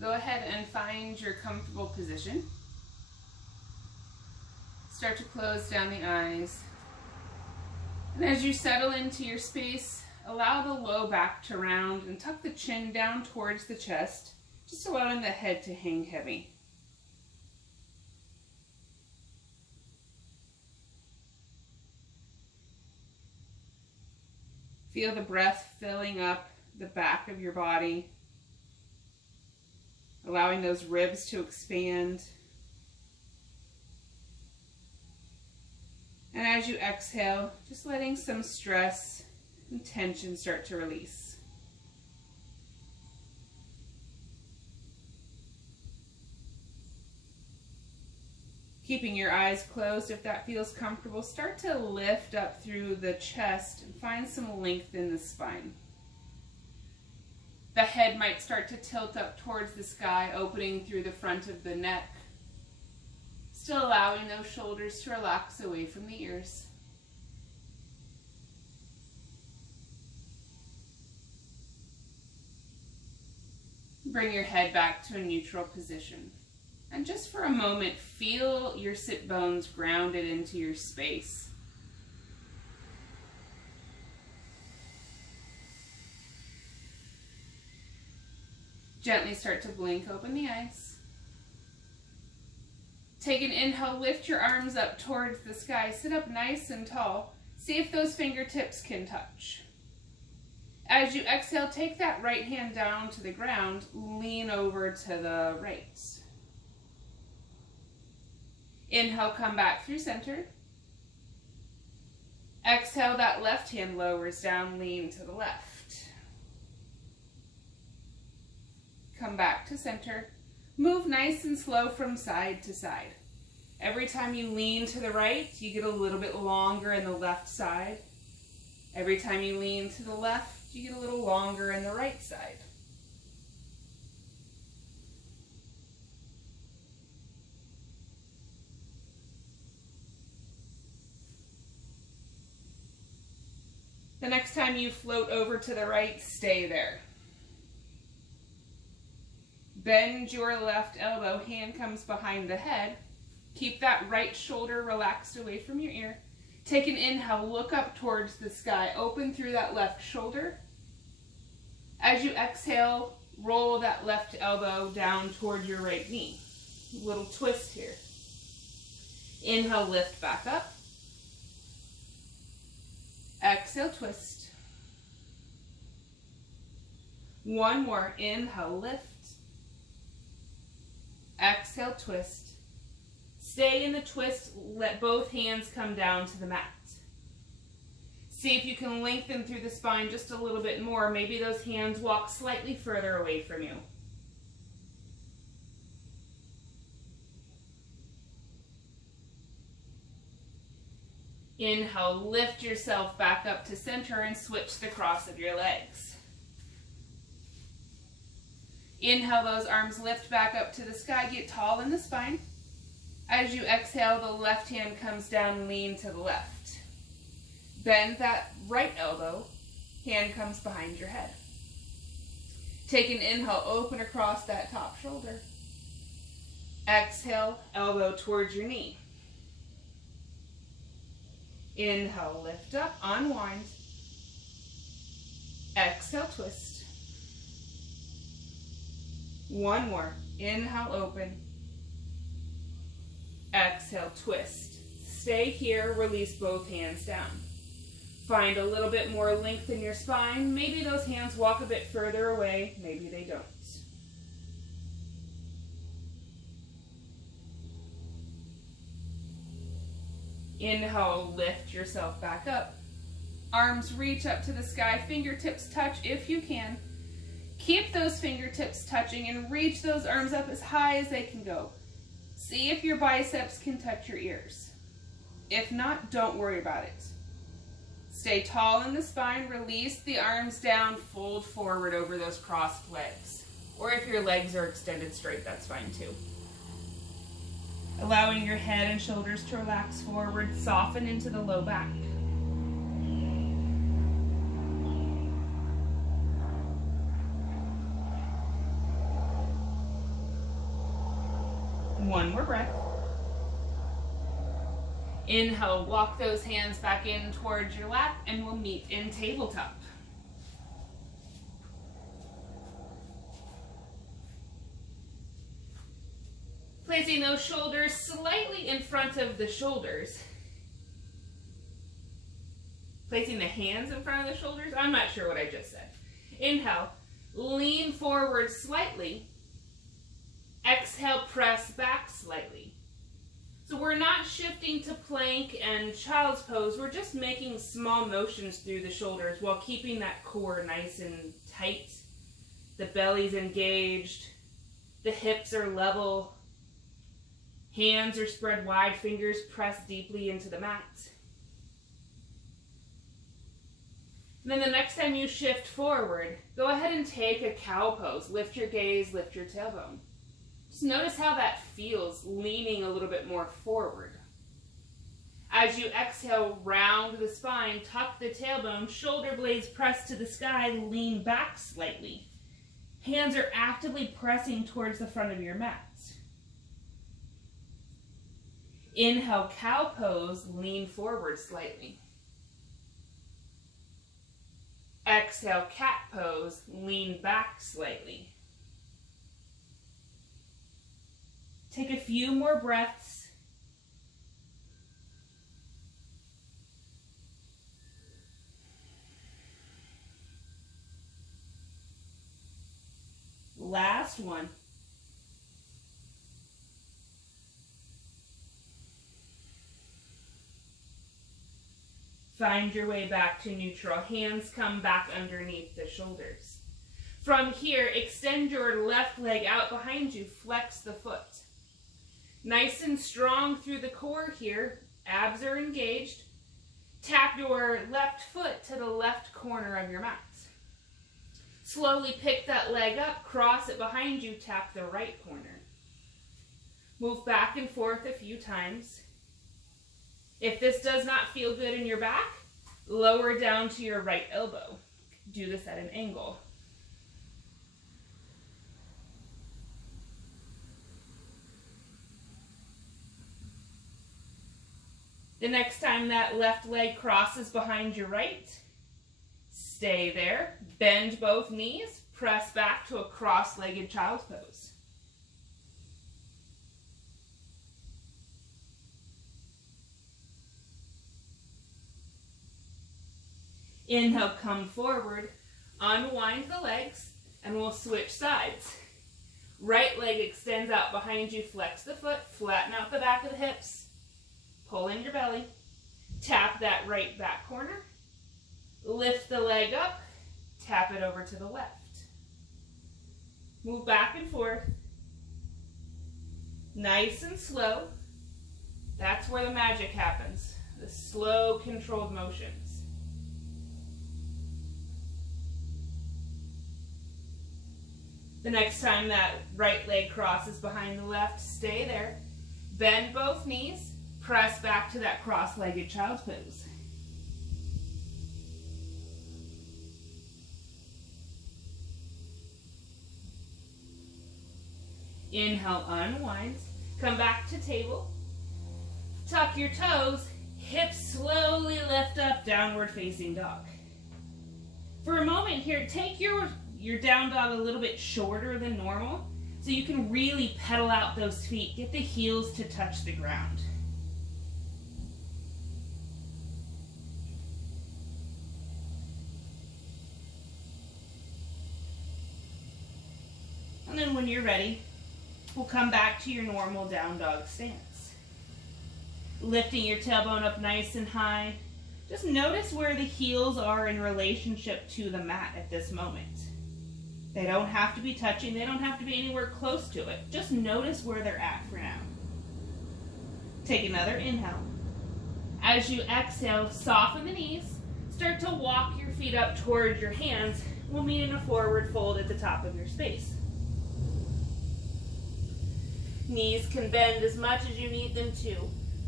Go ahead and find your comfortable position. Start to close down the eyes. And as you settle into your space, allow the low back to round and tuck the chin down towards the chest, just allowing the head to hang heavy. Feel the breath filling up the back of your body, allowing those ribs to expand. And as you exhale, just letting some stress and tension start to release. Keeping your eyes closed if that feels comfortable, start to lift up through the chest and find some length in the spine. The head might start to tilt up towards the sky, opening through the front of the neck. Still allowing those shoulders to relax away from the ears. Bring your head back to a neutral position. And just for a moment, feel your sit bones grounded into your space. Gently start to blink open the eyes. Take an inhale, lift your arms up towards the sky. Sit up nice and tall. See if those fingertips can touch. As you exhale, take that right hand down to the ground. Lean over to the right. Inhale, come back through center. Exhale, that left hand lowers down, lean to the left. Come back to center. Move nice and slow from side to side. Every time you lean to the right, you get a little bit longer in the left side. Every time you lean to the left, you get a little longer in the right side. The next time you float over to the right, stay there. Bend your left elbow, hand comes behind the head. Keep that right shoulder relaxed away from your ear. Take an inhale, look up towards the sky, open through that left shoulder. As you exhale, roll that left elbow down toward your right knee. A little twist here. Inhale, lift back up. Exhale, twist. One more. Inhale, lift. Exhale, twist. Stay in the twist. Let both hands come down to the mat. See if you can lengthen through the spine just a little bit more. Maybe those hands walk slightly further away from you. Inhale, lift yourself back up to center and switch the cross of your legs. Inhale, those arms lift back up to the sky, get tall in the spine. As you exhale, the left hand comes down, lean to the left. Bend that right elbow, hand comes behind your head. Take an inhale, open across that top shoulder. Exhale, elbow towards your knee. Inhale, lift up, unwind. Exhale, twist. One more. Inhale, open. Exhale, twist. Stay here, release both hands down. Find a little bit more length in your spine. Maybe those hands walk a bit further away, maybe they don't. Inhale, lift yourself back up. Arms reach up to the sky, fingertips touch if you can. Keep those fingertips touching and reach those arms up as high as they can go. See if your biceps can touch your ears. If not, don't worry about it. Stay tall in the spine, release the arms down, fold forward over those crossed legs. Or if your legs are extended straight, that's fine too. Allowing your head and shoulders to relax forward, soften into the low back. One more breath. Inhale, walk those hands back in towards your lap, and we'll meet in tabletop. Placing those shoulders slightly in front of the shoulders. Placing the hands in front of the shoulders. I'm not sure what I just said. Inhale, lean forward slightly. Exhale, press back slightly. So we're not shifting to plank and child's pose. We're just making small motions through the shoulders while keeping that core nice and tight. The belly's engaged. The hips are level. Hands are spread wide. Fingers press deeply into the mat. And then the next time you shift forward, go ahead and take a cow pose. Lift your gaze, lift your tailbone. Just notice how that feels, leaning a little bit more forward. As you exhale, round the spine, tuck the tailbone, shoulder blades press to the sky, lean back slightly. Hands are actively pressing towards the front of your mat. Inhale, cow pose, lean forward slightly. Exhale, cat pose, lean back slightly. Take a few more breaths. Last one. Find your way back to neutral. Hands come back underneath the shoulders. From here, extend your left leg out behind you. Flex the foot. Nice and strong through the core here. Abs are engaged. Tap your left foot to the left corner of your mat. Slowly pick that leg up, cross it behind you, tap the right corner. Move back and forth a few times. If this does not feel good in your back, lower down to your right elbow. Do this at an angle. The next time that left leg crosses behind your right, stay there. Bend both knees. Press back to a cross-legged child's pose. Inhale, come forward. Unwind the legs, and we'll switch sides. Right leg extends out behind you. Flex the foot. Flatten out the back of the hips. Pull in your belly. Tap that right back corner. Lift the leg up. Tap it over to the left. Move back and forth. Nice and slow. That's where the magic happens. The slow, controlled motions. The next time that right leg crosses behind the left, stay there. Bend both knees. Press back to that cross-legged child's pose. Inhale, unwind. Come back to table. Tuck your toes. Hips slowly lift up, downward facing dog. For a moment here, take your down dog a little bit shorter than normal so you can really pedal out those feet. Get the heels to touch the ground. And then when you're ready, we'll come back to your normal down dog stance. Lifting your tailbone up nice and high. Just notice where the heels are in relationship to the mat at this moment. They don't have to be touching. They don't have to be anywhere close to it. Just notice where they're at for now. Take another inhale. As you exhale, soften the knees. Start to walk your feet up towards your hands. We'll meet in a forward fold at the top of your space. Knees can bend as much as you need them to.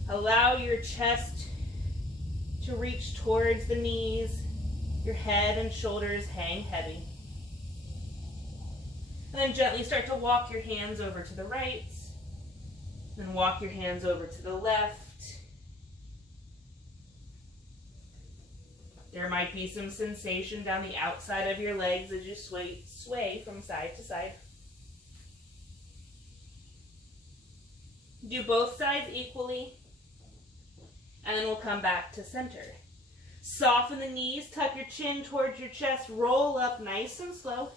Allow your chest to reach towards the knees. Your head and shoulders hang heavy. And then gently start to walk your hands over to the right. Then walk your hands over to the left. There might be some sensation down the outside of your legs as you sway from side to side. Do both sides equally, and then we'll come back to center. Soften the knees, tuck your chin towards your chest, roll up nice and slow.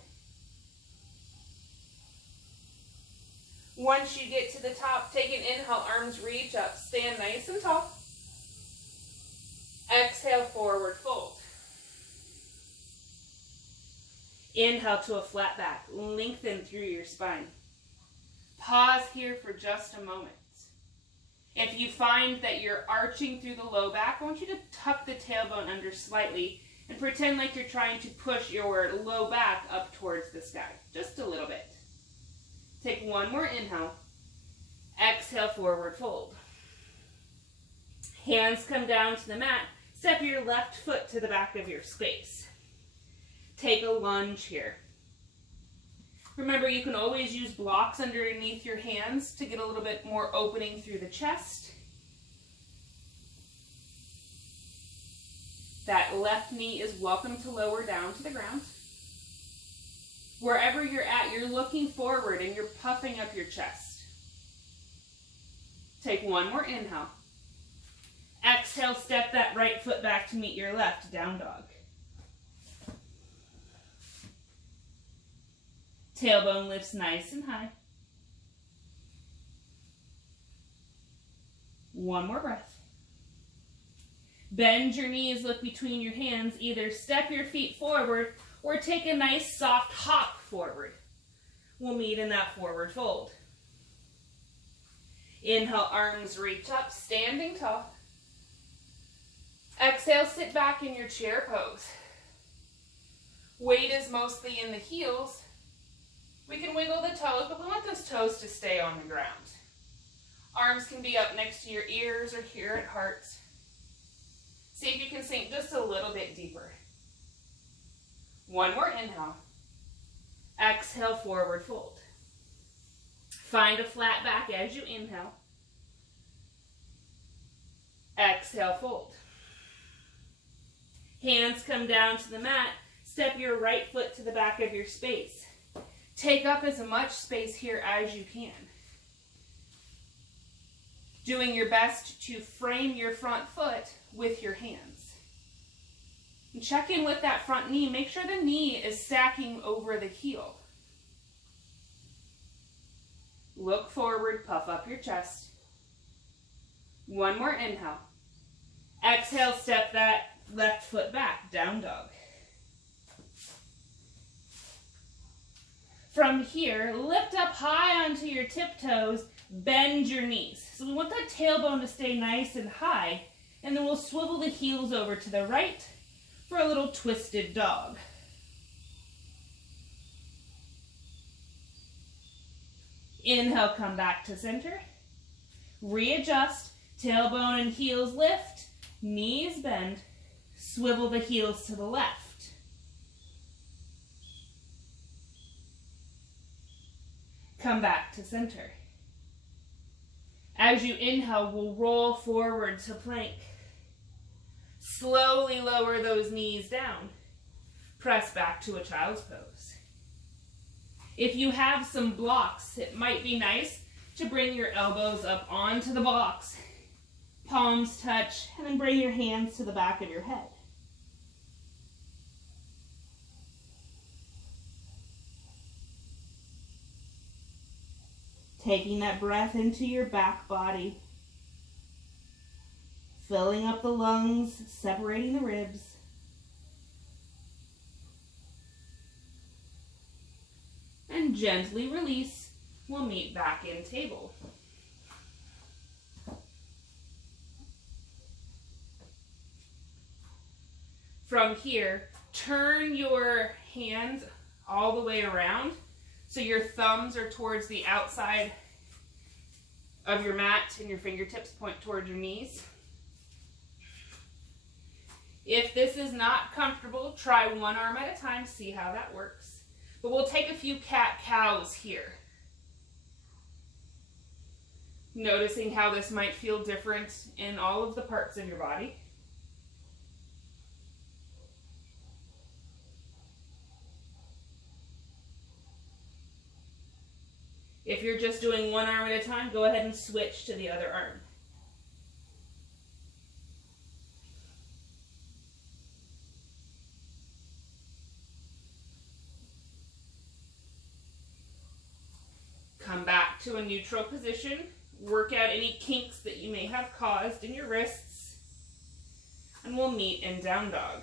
Once you get to the top, take an inhale, arms reach up, stand nice and tall. Exhale, forward fold. Inhale to a flat back, lengthen through your spine. Pause here for just a moment. If you find that you're arching through the low back, I want you to tuck the tailbone under slightly and pretend like you're trying to push your low back up towards the sky, just a little bit. Take one more inhale. Exhale, forward fold. Hands come down to the mat. Step your left foot to the back of your space. Take a lunge here. Remember, you can always use blocks underneath your hands to get a little bit more opening through the chest. That left knee is welcome to lower down to the ground. Wherever you're at, you're looking forward and you're puffing up your chest. Take one more inhale. Exhale, step that right foot back to meet your left, down dog. Tailbone lifts nice and high. One more breath. Bend your knees, look between your hands. Either step your feet forward or take a nice soft hop forward. We'll meet in that forward fold. Inhale, arms reach up, standing tall. Exhale, sit back in your chair pose. Weight is mostly in the heels. We can wiggle the toes, but we want those toes to stay on the ground. Arms can be up next to your ears or here at hearts. See if you can sink just a little bit deeper. One more inhale. Exhale, forward fold. Find a flat back as you inhale. Exhale, fold. Hands come down to the mat. Step your right foot to the back of your space. Take up as much space here as you can. Doing your best to frame your front foot with your hands. And check in with that front knee. Make sure the knee is stacking over the heel. Look forward, puff up your chest. One more inhale. Exhale, step that left foot back, down dog. From here, lift up high onto your tiptoes, bend your knees. So we want that tailbone to stay nice and high, and then we'll swivel the heels over to the right for a little twisted dog. Inhale, come back to center. Readjust, tailbone and heels lift, knees bend, swivel the heels to the left. Come back to center. As you inhale, we'll roll forward to plank. Slowly lower those knees down. Press back to a child's pose. If you have some blocks, it might be nice to bring your elbows up onto the blocks. Palms touch, and then bring your hands to the back of your head. Taking that breath into your back body. Filling up the lungs, separating the ribs. And gently release. We'll meet back in table. From here, turn your hands all the way around so your thumbs are towards the outside of your mat and your fingertips point towards your knees. If this is not comfortable, try one arm at a time, see how that works. But we'll take a few cat-cows here. Noticing how this might feel different in all of the parts of your body. If you're just doing one arm at a time, go ahead and switch to the other arm. Come back to a neutral position. Work out any kinks that you may have caused in your wrists. And we'll meet in down dog.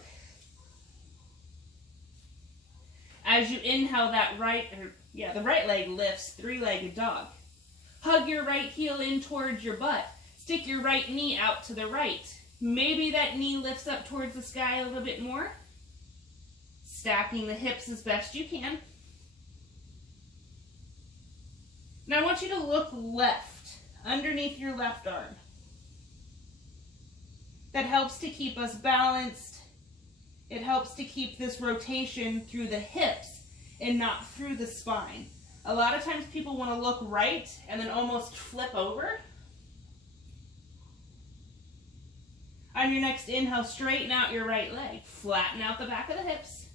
As you inhale, the right leg lifts, three-legged dog. Hug your right heel in towards your butt. Stick your right knee out to the right. Maybe that knee lifts up towards the sky a little bit more. Stacking the hips as best you can. Now I want you to look left, underneath your left arm. That helps to keep us balanced. It helps to keep this rotation through the hips and not through the spine. A lot of times people want to look right and then almost flip over. On your next inhale, straighten out your right leg. Flatten out the back of the hips.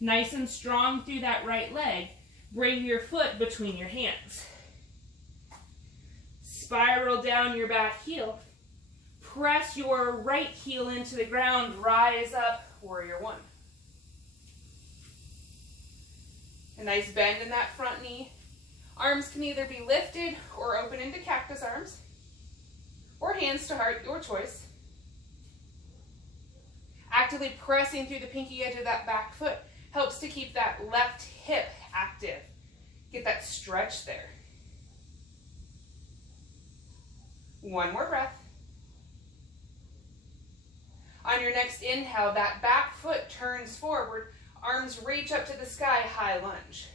Nice and strong through that right leg. Bring your foot between your hands. Spiral down your back heel. Press your right heel into the ground. Rise up, warrior one. A nice bend in that front knee. Arms can either be lifted or open into cactus arms, or hands to heart, your choice. Actively pressing through the pinky edge of that back foot helps to keep that left hip active. Get that stretch there. One more breath. On your next inhale, that back foot turns forward, arms reach up to the sky, high lunge.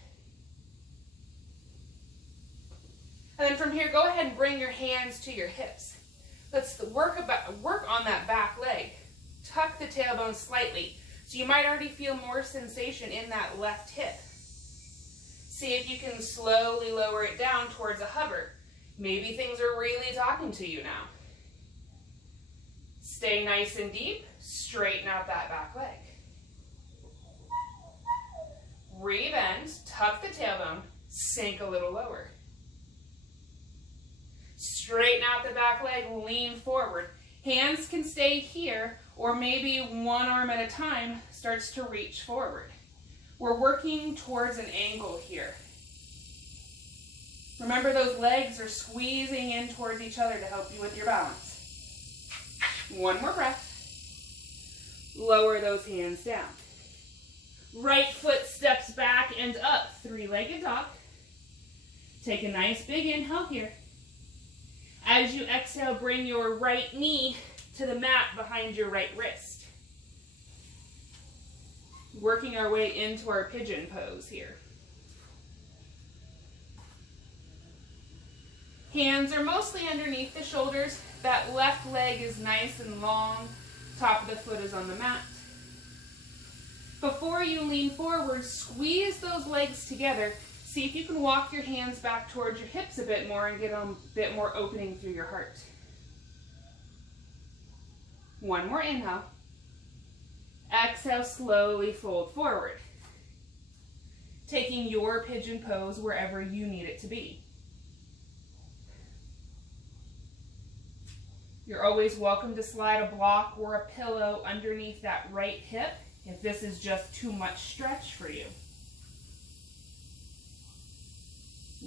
And then from here, go ahead and bring your hands to your hips. Let's work on that back leg. Tuck the tailbone slightly. So you might already feel more sensation in that left hip. See if you can slowly lower it down towards a hover. Maybe things are really talking to you now. Stay nice and deep. Straighten out that back leg. Rebend, tuck the tailbone, sink a little lower. Straighten out the back leg, lean forward. Hands can stay here, or maybe one arm at a time starts to reach forward. We're working towards an angle here. Remember, those legs are squeezing in towards each other to help you with your balance. One more breath. Lower those hands down. Right foot steps back and up, three-legged dog. Take a nice big inhale here. As you exhale, bring your right knee to the mat behind your right wrist. Working our way into our pigeon pose here. Hands are mostly underneath the shoulders. That left leg is nice and long. Top of the foot is on the mat. Before you lean forward, squeeze those legs together. See if you can walk your hands back towards your hips a bit more and get a bit more opening through your heart. One more inhale. Exhale, slowly fold forward. Taking your pigeon pose wherever you need it to be. You're always welcome to slide a block or a pillow underneath that right hip if this is just too much stretch for you.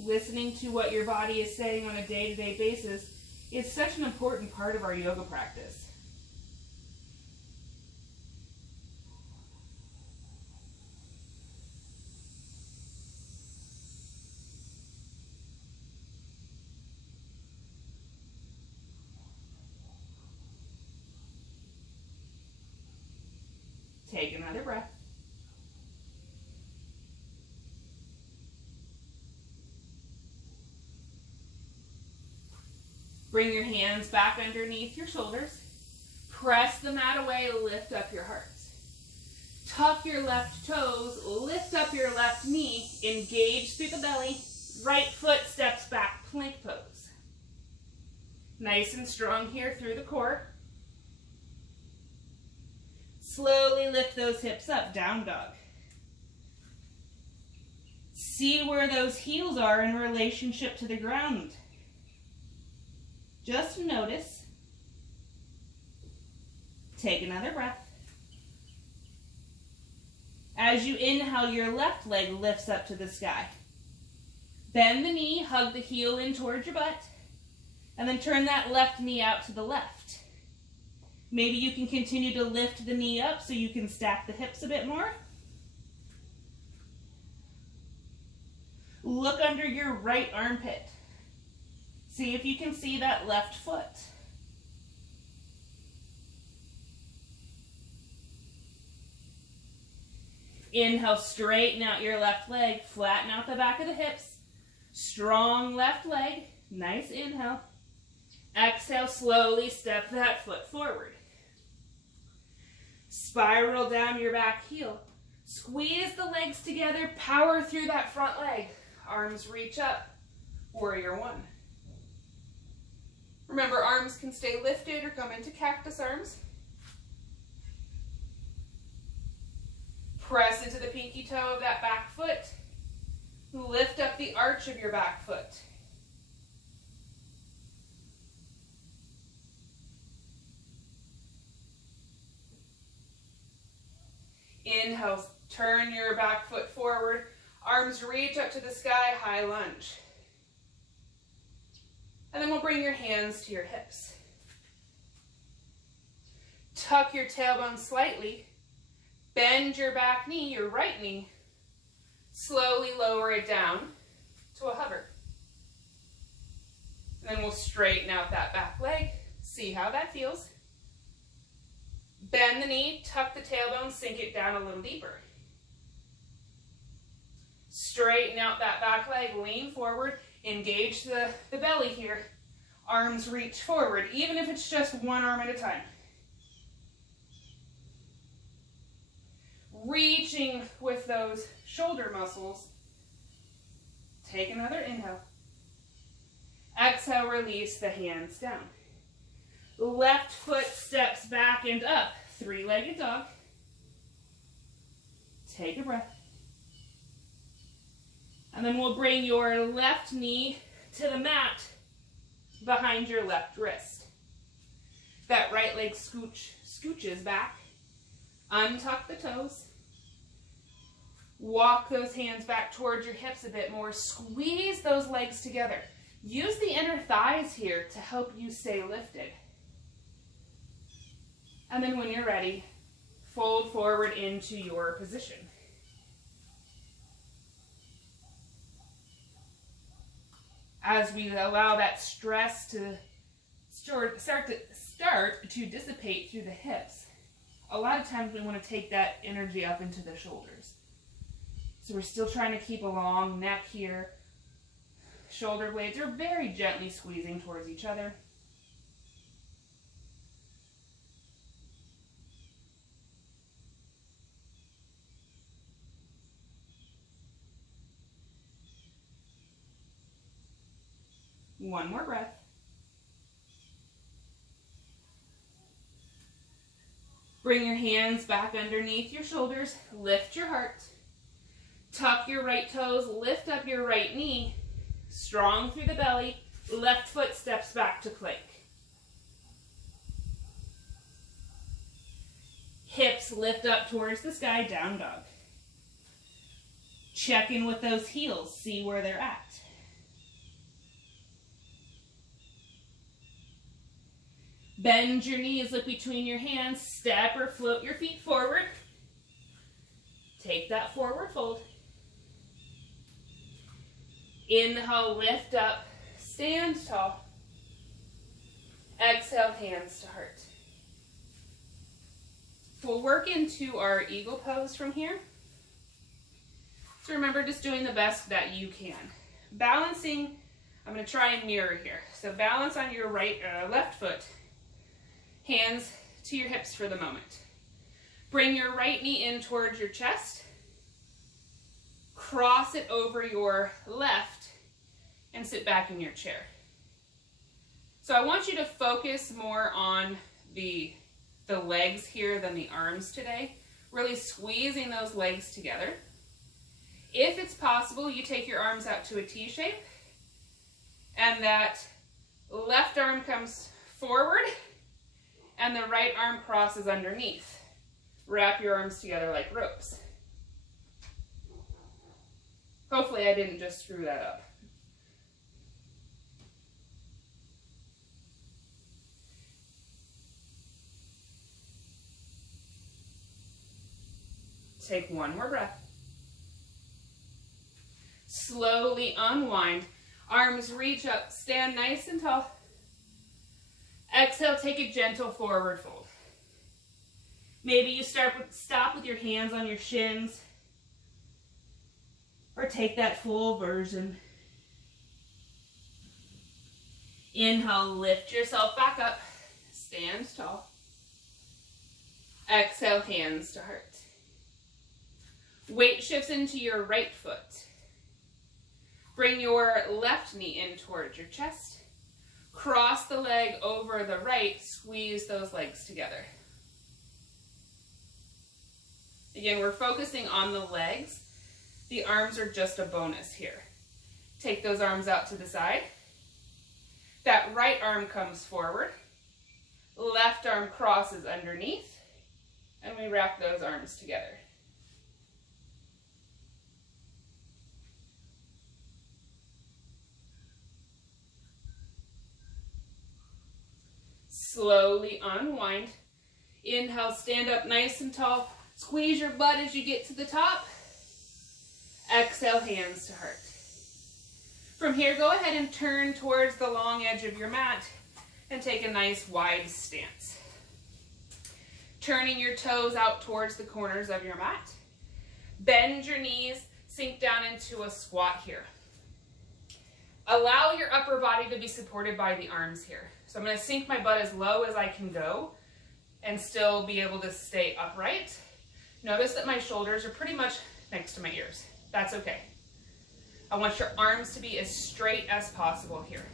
Listening to what your body is saying on a day-to-day basis is such an important part of our yoga practice. Take another breath. Bring your hands back underneath your shoulders. Press the mat away, lift up your heart. Tuck your left toes, lift up your left knee, engage through the belly. Right foot steps back, plank pose. Nice and strong here through the core. Slowly lift those hips up, down dog. See where those heels are in relationship to the ground. Just notice. Take another breath. As you inhale, your left leg lifts up to the sky. Bend the knee, hug the heel in towards your butt, and then turn that left knee out to the left. Maybe you can continue to lift the knee up so you can stack the hips a bit more. Look under your right armpit. See if you can see that left foot. Inhale, straighten out your left leg, flatten out the back of the hips. Strong left leg, nice inhale. Exhale, slowly step that foot forward. Spiral down your back heel. Squeeze the legs together, power through that front leg. Arms reach up, warrior one. Remember, arms can stay lifted or come into cactus arms. Press into the pinky toe of that back foot. Lift up the arch of your back foot. Inhale, turn your back foot forward. Arms reach up to the sky, high lunge. And then we'll bring your hands to your hips. Tuck your tailbone slightly. Bend your back knee, your right knee. Slowly lower it down to a hover. And then we'll straighten out that back leg. See how that feels. Bend the knee, tuck the tailbone, sink it down a little deeper. Straighten out that back leg, lean forward, engage the belly here. Arms reach forward, even if it's just one arm at a time. Reaching with those shoulder muscles. Take another inhale. Exhale, release the hands down. Left foot steps back and up. Three-legged dog. Take a breath. And then we'll bring your left knee to the mat behind your left wrist. That right leg scooches back. Untuck the toes. Walk those hands back towards your hips a bit more. Squeeze those legs together. Use the inner thighs here to help you stay lifted. And then when you're ready, fold forward into your position. As we allow that stress to start to dissipate through the hips, a lot of times we want to take that energy up into the shoulders. So we're still trying to keep a long neck here. Shoulder blades are very gently squeezing towards each other. One more breath. Bring your hands back underneath your shoulders. Lift your heart. Tuck your right toes. Lift up your right knee. Strong through the belly. Left foot steps back to plank. Hips lift up towards the sky. Down dog. Check in with those heels. See where they're at. Bend your knees, look between your hands, step or float your feet forward. Take that forward fold. Inhale, lift up, stand tall. Exhale, hands to heart. We'll work into our eagle pose from here. So remember, just doing the best that you can. Balancing, I'm going to try and mirror here. So balance on your left foot. Hands to your hips for the moment. Bring your right knee in towards your chest. Cross it over your left and sit back in your chair. So I want you to focus more on the legs here than the arms today. Really squeezing those legs together. If it's possible, you take your arms out to a T shape, and that left arm comes forward and the right arm crosses underneath. Wrap your arms together like ropes. Hopefully I didn't just screw that up. Take one more breath. Slowly unwind. Arms reach up, stand nice and tall. Exhale, take a gentle forward fold. Maybe you stop with your hands on your shins, or take that full version. Inhale, lift yourself back up, stand tall. Exhale, hands to heart. Weight shifts into your right foot. Bring your left knee in towards your chest. Cross the leg over the right, squeeze those legs together. Again, we're focusing on the legs. The arms are just a bonus here. Take those arms out to the side. That right arm comes forward. Left arm crosses underneath. And we wrap those arms together. Slowly unwind. Inhale, stand up nice and tall. Squeeze your butt as you get to the top. Exhale, hands to heart. From here, go ahead and turn towards the long edge of your mat and take a nice wide stance. Turning your toes out towards the corners of your mat. Bend your knees, sink down into a squat here. Allow your upper body to be supported by the arms here. So I'm going to sink my butt as low as I can go and still be able to stay upright. Notice that my shoulders are pretty much next to my ears. That's okay. I want your arms to be as straight as possible here.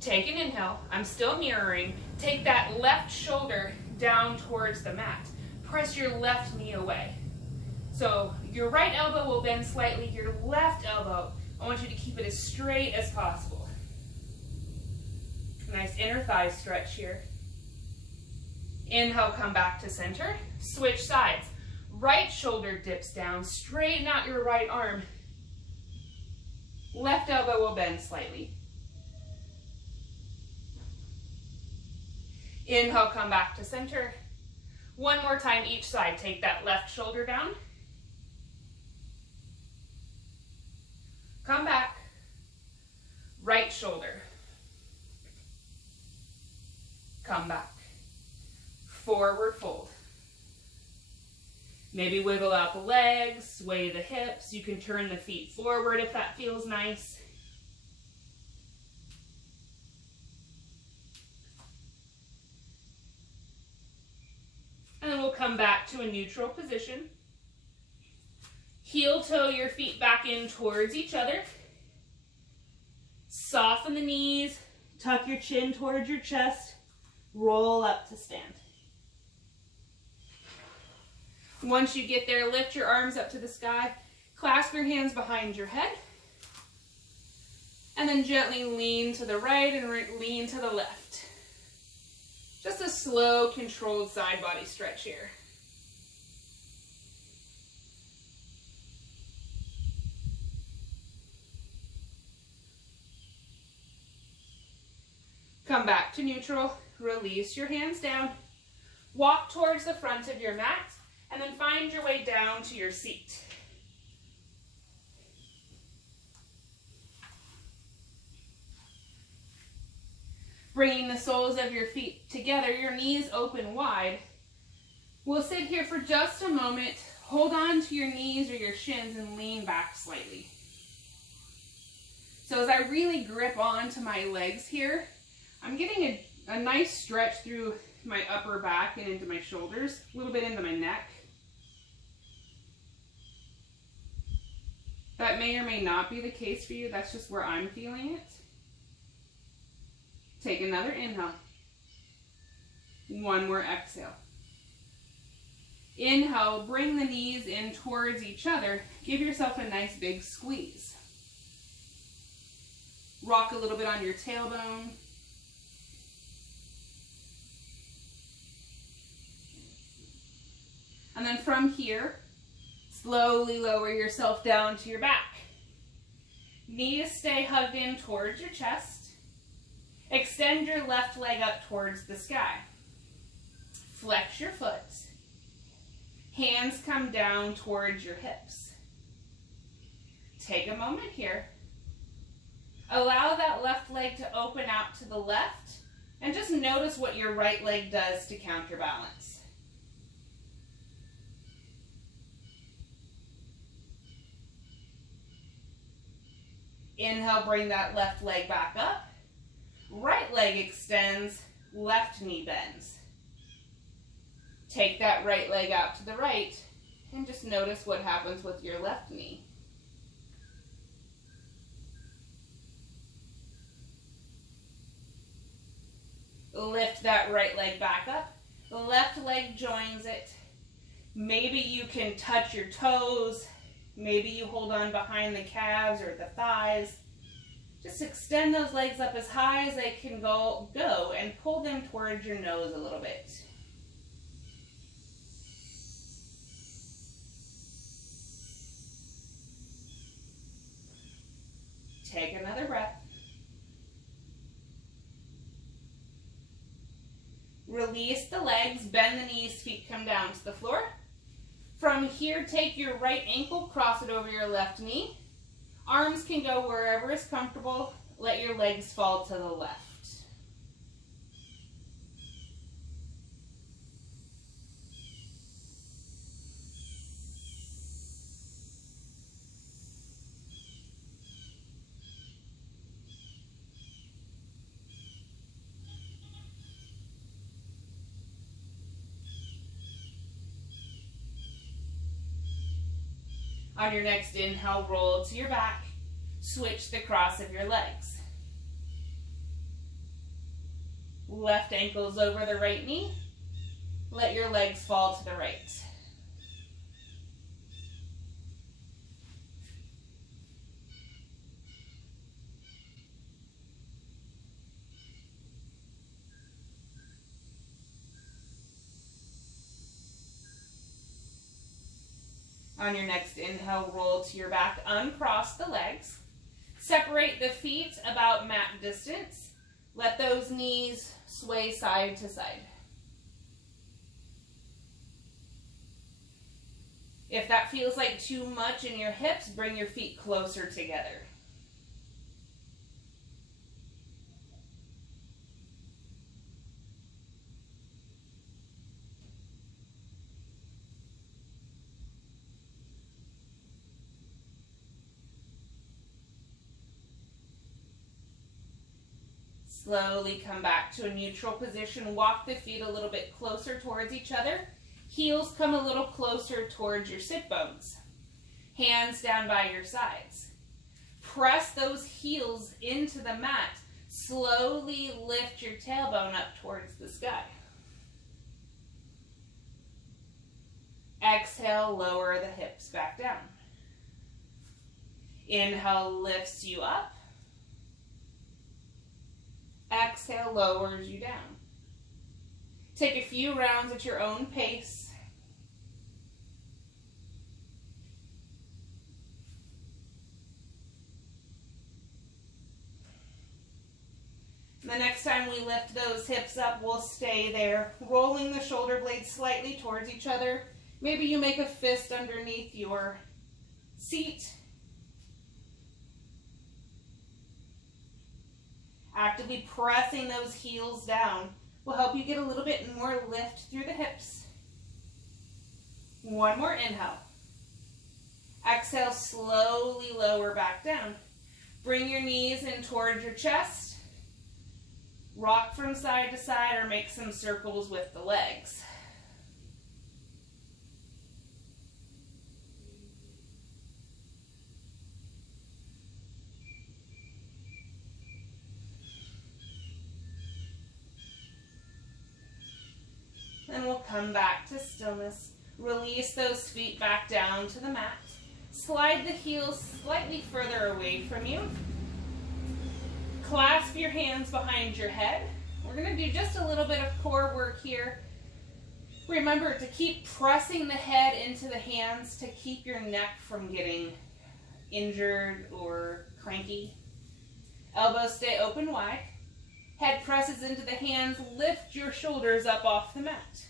Take an inhale. I'm still mirroring. Take that left shoulder down towards the mat. Press your left knee away. So your right elbow will bend slightly. Your left elbow, I want you to keep it as straight as possible. Nice inner thigh stretch here. Inhale, come back to center. Switch sides. Right shoulder dips down. Straighten out your right arm. Left elbow will bend slightly. Inhale, come back to center. One more time each side. Take that left shoulder down. Come back. Right shoulder. Come back. Forward fold. Maybe wiggle out the legs, sway the hips. You can turn the feet forward if that feels nice. And then we'll come back to a neutral position. Heel toe your feet back in towards each other. Soften the knees, tuck your chin towards your chest. Roll up to stand. Once you get there, lift your arms up to the sky, clasp your hands behind your head, and then gently lean to the right and lean to the left. Just a slow, controlled side body stretch here. Come back to neutral. Release your hands down. Walk towards the front of your mat and then find your way down to your seat. Bringing the soles of your feet together, your knees open wide. We'll sit here for just a moment. Hold on to your knees or your shins and lean back slightly. So as I really grip onto my legs here, I'm getting a nice stretch through my upper back and into my shoulders, a little bit into my neck. That may or may not be the case for you. That's just where I'm feeling it. Take another inhale. One more exhale. Inhale, bring the knees in towards each other. Give yourself a nice big squeeze. Rock a little bit on your tailbone. And then from here, slowly lower yourself down to your back. Knees stay hugged in towards your chest. Extend your left leg up towards the sky. Flex your foot. Hands come down towards your hips. Take a moment here. Allow that left leg to open out to the left and just notice what your right leg does to counterbalance. Inhale, bring that left leg back up. Right leg extends, left knee bends. Take that right leg out to the right and just notice what happens with your left knee. Lift that right leg back up. The left leg joins it. Maybe you can touch your toes. Maybe you hold on behind the calves or the thighs. Just extend those legs up as high as they can go and pull them towards your nose a little bit. Take another breath. Release the legs, bend the knees, feet come down to the floor. From here, take your right ankle, cross it over your left knee. Arms can go wherever is comfortable. Let your legs fall to the left. On your next inhale, roll to your back. Switch the cross of your legs. Left ankle's over the right knee. Let your legs fall to the right. On your next inhale, roll to your back, uncross the legs. Separate the feet about mat distance. Let those knees sway side to side. If that feels like too much in your hips, bring your feet closer together. Slowly come back to a neutral position. Walk the feet a little bit closer towards each other. Heels come a little closer towards your sit bones. Hands down by your sides. Press those heels into the mat. Slowly lift your tailbone up towards the sky. Exhale, lower the hips back down. Inhale lifts you up. Exhale lowers you down. Take a few rounds at your own pace. The next time we lift those hips up, we'll stay there, rolling the shoulder blades slightly towards each other. Maybe you make a fist underneath your seat. Actively pressing those heels down will help you get a little bit more lift through the hips. One more inhale. Exhale, slowly lower back down. Bring your knees in towards your chest. Rock from side to side or make some circles with the legs. and we'll come back to stillness. Release those feet back down to the mat. Slide the heels slightly further away from you. Clasp your hands behind your head. We're going to do just a little bit of core work here. Remember to keep pressing the head into the hands to keep your neck from getting injured or cranky. Elbows stay open wide. Head presses into the hands. Lift your shoulders up off the mat.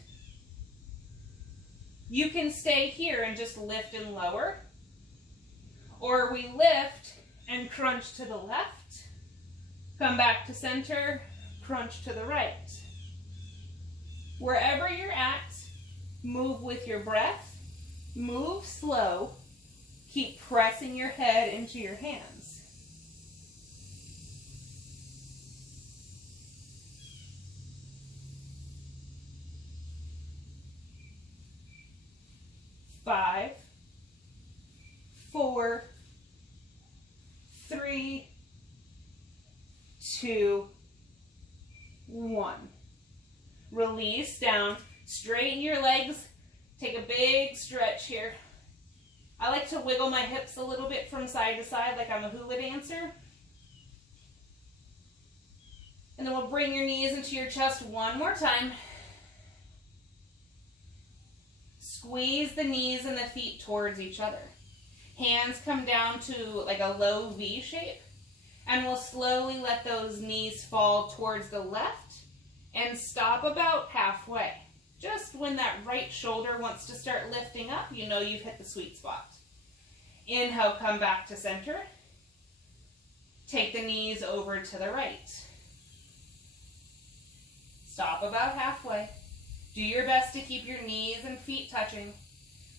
You can stay here and just lift and lower. Or we lift and crunch to the left. Come back to center. Crunch to the right. Wherever you're at, move with your breath. Move slow. Keep pressing your head into your hands. Five, 4, 3, 2, 1. Release down. Straighten your legs. Take a big stretch here. I like to wiggle my hips a little bit from side to side like I'm a hula dancer. And then we'll bring your knees into your chest one more time. Squeeze the knees and the feet towards each other. Hands come down to like a low V shape. And we'll slowly let those knees fall towards the left and stop about halfway. Just when that right shoulder wants to start lifting up, you know you've hit the sweet spot. Inhale, come back to center. Take the knees over to the right. Stop about halfway. Do your best to keep your knees and feet touching.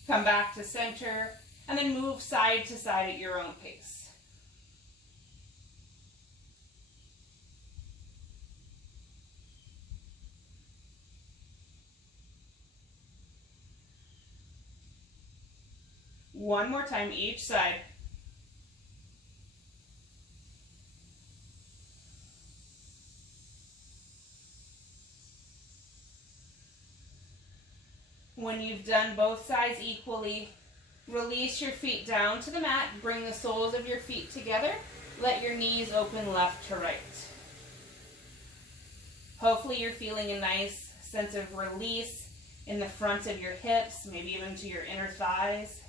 Come back to center, and then move side to side at your own pace. One more time each side. When you've done both sides equally, release your feet down to the mat. Bring the soles of your feet together. Let your knees open left to right. Hopefully you're feeling a nice sense of release in the front of your hips, maybe even to your inner thighs.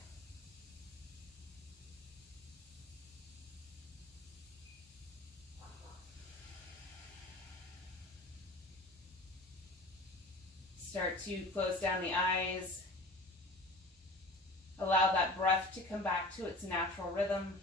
Start to close down the eyes. Allow that breath to come back to its natural rhythm.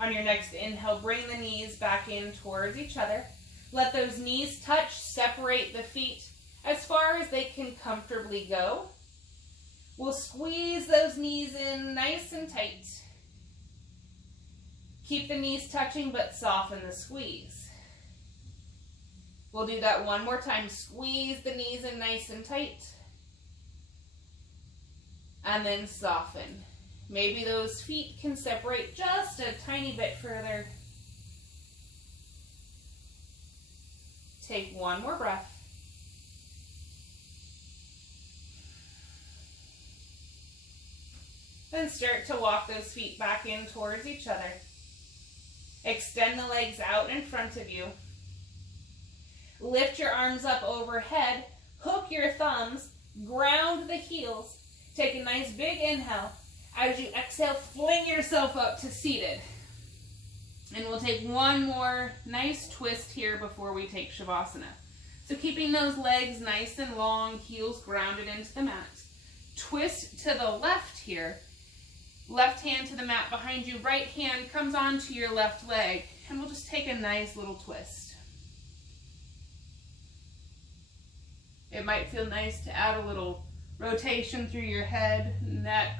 On your next inhale, bring the knees back in towards each other. Let those knees touch, separate the feet as far as they can comfortably go. We'll squeeze those knees in nice and tight. Keep the knees touching, but soften the squeeze. We'll do that one more time. Squeeze the knees in nice and tight. And then soften. Maybe those feet can separate just a tiny bit further. Take one more breath. Then start to walk those feet back in towards each other. Extend the legs out in front of you. Lift your arms up overhead. Hook your thumbs. Ground the heels. Take a nice big inhale. As you exhale, fling yourself up to seated. And we'll take one more nice twist here before we take Shavasana. So keeping those legs nice and long, heels grounded into the mat. Twist to the left here. Left hand to the mat behind you. Right hand comes onto your left leg. And we'll just take a nice little twist. It might feel nice to add a little rotation through your head, neck.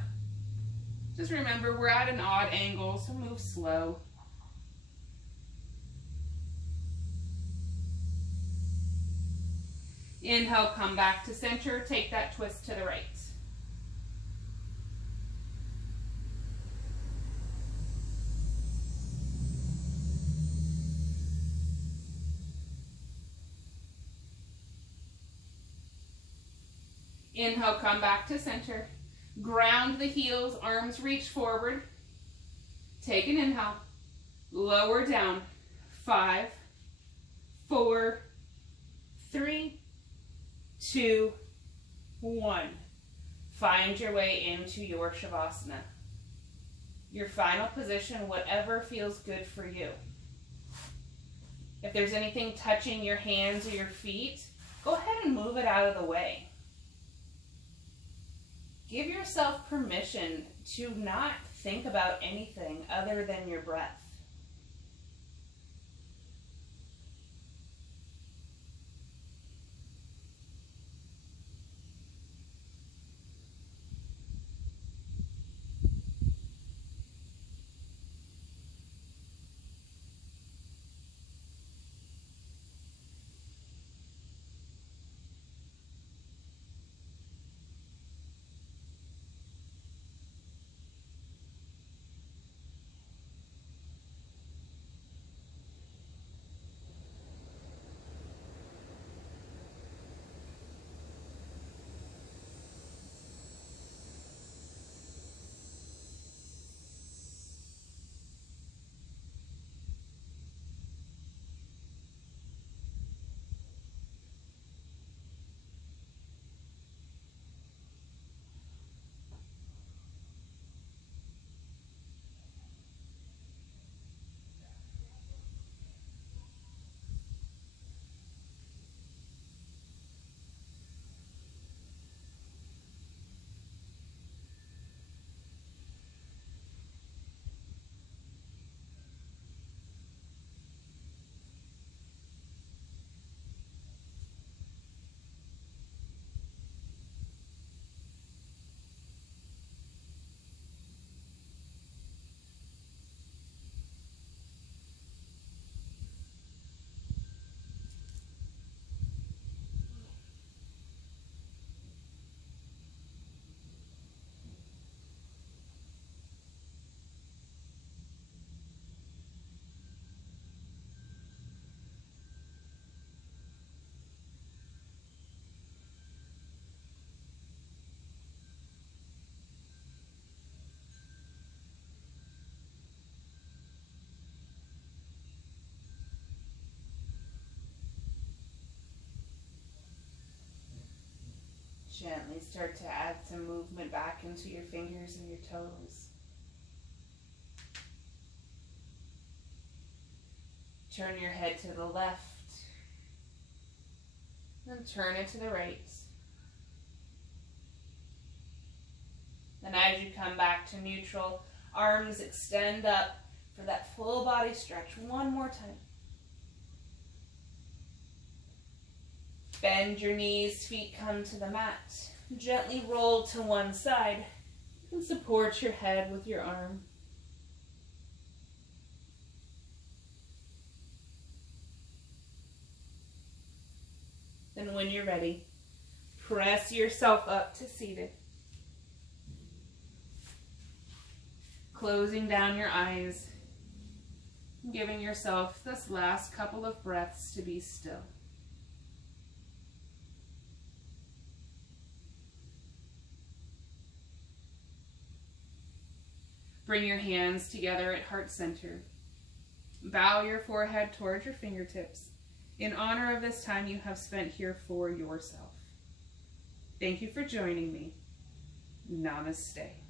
Just remember, we're at an odd angle, so move slow. Inhale, come back to center. Take that twist to the right. Inhale, come back to center. Ground the heels, arms reach forward. Take an inhale. Lower down. 5, 4, 3, 2, 1. Find your way into your Shavasana. Your final position, whatever feels good for you. If there's anything touching your hands or your feet, go ahead and move it out of the way. Give yourself permission to not think about anything other than your breath. Gently start to add some movement back into your fingers and your toes. Turn your head to the left, then turn it to the right. Then as you come back to neutral, arms extend up for that full body stretch. One more time. Bend your knees, feet come to the mat. Gently roll to one side and support your head with your arm. Then when you're ready, press yourself up to seated. Closing down your eyes, giving yourself this last couple of breaths to be still. Bring your hands together at heart center. Bow your forehead towards your fingertips in honor of this time you have spent here for yourself. Thank you for joining me. Namaste.